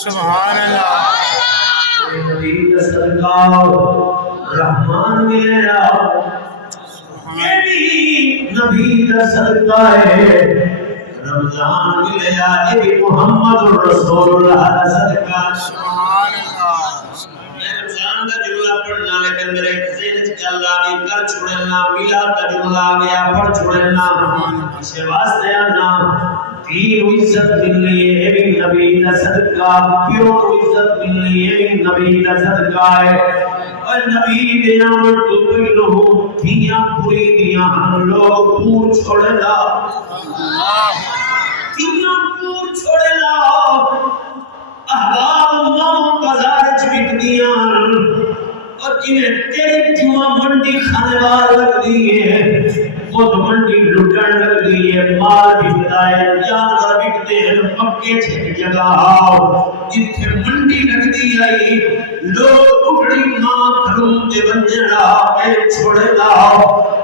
سبحان اللہ نبی کا صدقہ رحمان ملیا یہ بھی نبی کا صدقہ ہے رمضان ملیا یہ بھی محمد رسول اللہ کا صدقہ سبحان اللہ میں رمضان کا جملہ پڑھنا لیکن میرے ذہن سے گل آ گئی کر چھوڑنا میلاد کا جملہ آ گیا پڑھ چھوڑنا اسے واسطے آنا پیر عزت ملنی ہے بھی نبی کا صدقہ پیو عزت ملنی ہے بھی نبی کا صدقہ ہے اور نبی دے آمن تو پہلو دھیاں پوری دیاں ہم لوگ پور چھوڑنا دھیاں پور چھوڑنا احباب ماں بازار چبک دیاں اور جنہیں تیری جمعہ منڈی کھانے وار لگ دیئے خود منڈی لٹن لگ دیئے مال بکتا ہے جانور بکتے ہیں مکے چھک جگہ آؤ جتھے منڈی لگ دی آئی لوگ اکڑی ماں گھروں دے بنجڑا پہ چھوڑے لاؤ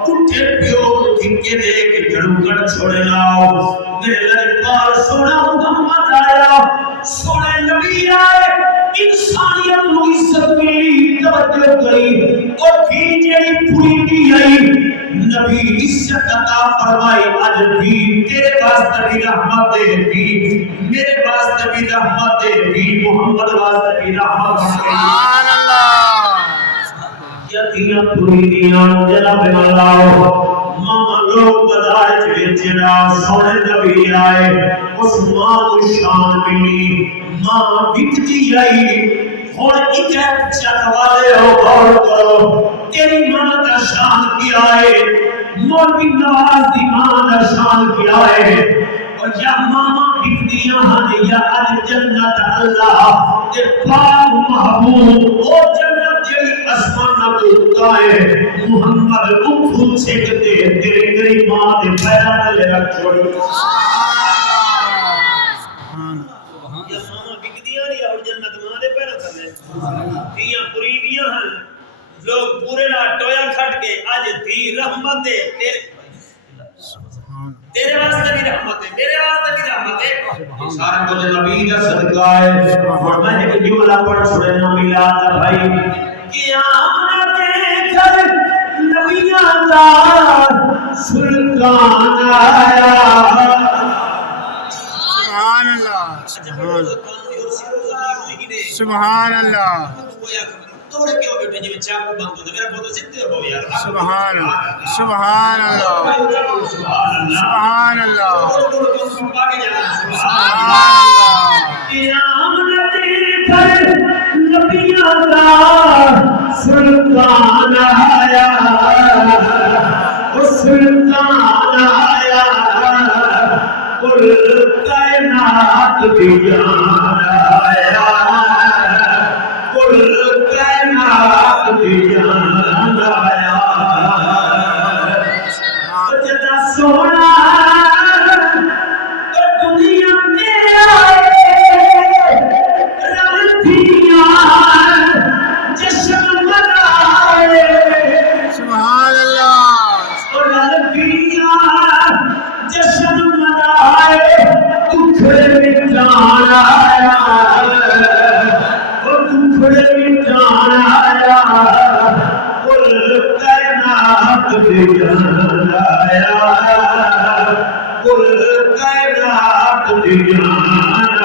اٹھے پیو دھکے دے کے گھروں گھر چھوڑے لاؤ میرے لڑپال سونا محمد آیا سونے نبی آئے انسانیت نو عزت ملی توجہ کری اور بھی جڑی پوری دی آئی نبی عزت عطا فرمائی اج بھی تیرے واسطے بھی رحمت ہے بھی میرے واسطے بھی رحمت ہے بھی محمد واسطے بھی رحمت ہے سبحان اللہ یتیاں پوری دیاں جناب اللہ ماما لوگ بازار چ بیچنا سونے نبی آئے اس ماں کو شان ملی ماں بکتی آئی اور ایک چک والے ہو غور کرو تیری ماں کا شان کیا ہے مولوی نواز دی ماں کا شان کیا ہے اور یا ماما بکتیاں ہیں یا جنت اللہ تے پاک محبوب او جنت جڑی اسمان کو ہے محمد کو خود چھکتے تیرے گری ماں دے پیروں تلے رکھ چھوڑی یا ماما بکتیاں نہیں اور جنت ماں دے پیروں تلے دیاں پوری دیاں ہیں لوگ پورے رات ٹویا کھٹ کے آج دی رحمت ہے تیرے واسطے بھی رحمت ہے میرے واسطے بھی رحمت ہے سارا کچھ نبی کا صدقہ ہے اور میں نے جملہ پڑھ چھوڑنا میلاد کا بھائی قیامت گھر نبیاں کا سلطان آیا سبحان اللہ سبحان اللہ توڑ کے ہو بیٹھے جی چاقو بند ہوتا میرا بہت سکتے ہو یار سبحان اللہ سبحان اللہ سبحان اللہ قیامت پر نبیوں کا سلطان آیا وہ سلطان آیا کل کائنات بھی جان آیا کل کائنات بھی جان آیا جدا سونا دنیا میں آئے رلتیاں جشن منائے سبحان اللہ رلتیاں جشن منائے دکھڑے مٹان آیا دکھڑے مٹان آیا کل کائنات بھی جان آیا کل کائنات بھی جان